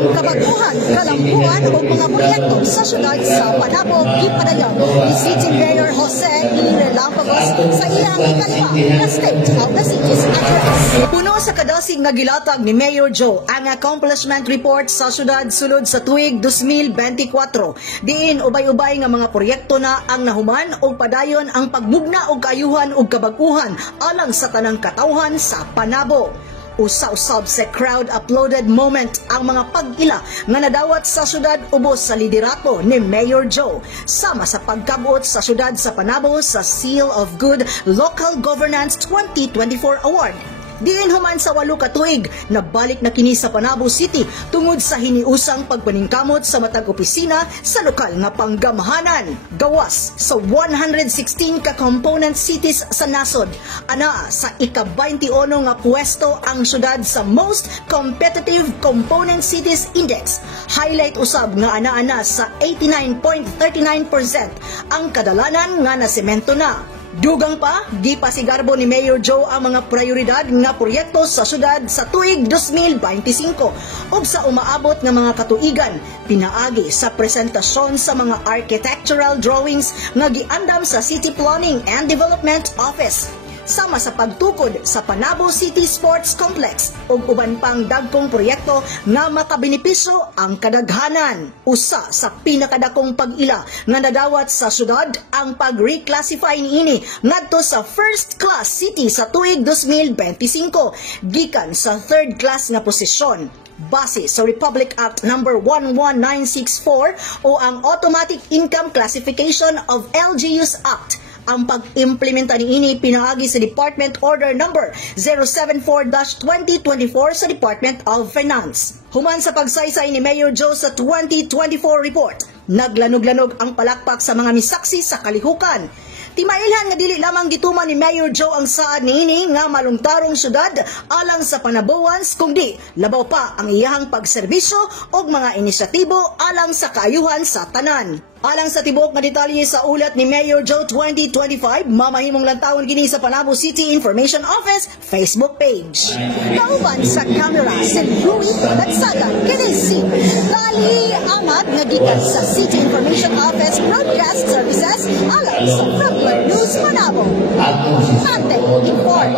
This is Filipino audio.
Bagong kabaguhan, kalampuan o mga proyekto sa syudad sa Panabo, Gipadayon ni City Mayor Jose E. Relampagos sa iyang ikalima na State of the City's address. Puno sa kadasig nga gilatag ni Mayor Joe ang accomplishment report sa syudad sulod sa tuig 2024. Diin ubay-ubay nga mga proyekto na ang nahuman o padayon ang pagbugna og kaayuhan ug kabaguhan alang sa tanang katawhan sa Panabo. Usa-usab sa crowd-uploaded moment ang mga pag-ila nga nadawat sa syudad ubos sa liderato ni Mayor Joe sama sa pagkabuot sa syudad sa Panabo sa Seal of Good Local Governance 2024 Award. Diin human sa 8 ka tuig, nabalik na kini sa Panabo City tungod sa hiniusang pagpaningkamot sa matag opisina sa lokal nga panggamhanan. Gawas sa 116 ka component cities sa nasod, anaa sa ika-21 nga pwesto ang syudad sa Most Competitive Component Cities Index. Highlight usab nga anaa sa 89.39% ang kadalanan nga nasemento na. Dugang pa, gipasigarbo ni Mayor Joe ang mga prioridad nga proyekto sa syudad sa tuig 2025 ug sa umaabot nga mga katuigan, pinaagi sa presentasyon sa mga architectural drawings nga giandam sa City Planning and Development Office. Sama sa pagtukod sa Panabo City Sports Complex ug uban pang dagkong proyekto nga makabenepisyo ang kadaghanan. Usa sa pinakadakong pag-ila nga nadawat sa syudad ang pag-reclassify niini ngadto sa first class city sa tuig 2025 gikan sa third class nga posisyon. Base sa Republic Act No. 11964 o ang Automatic Income Classification of LGUs Act, ang pag-implementa niini pinaagi sa Department Order No. 074-2024 sa Department of Finance. Human sa pagsaysay ni Mayor Joe sa 2024 report, naglanog-lanog ang palakpak sa mga misaksi sa kalihukan. Timailhan nga dili lamang gituman ni Mayor Joe ang saad niini nga malungtarong syudad alang sa Panaboans, kundi labaw pa ang iyahang pagserbisyo og mga inisyatibo alang sa kaayuhan sa tanan. Alang sa tibuok nga detalye sa ulat ni Mayor Joe 2025, mamahimong lantawon gini sa Panabo City Information Office Facebook page. Kauban sa camera si Louie Nagsagan, kini si Dali Angat nga gikan sa City Information Office Broadcast Services alang sa Frontline News Panabo. Ate informed.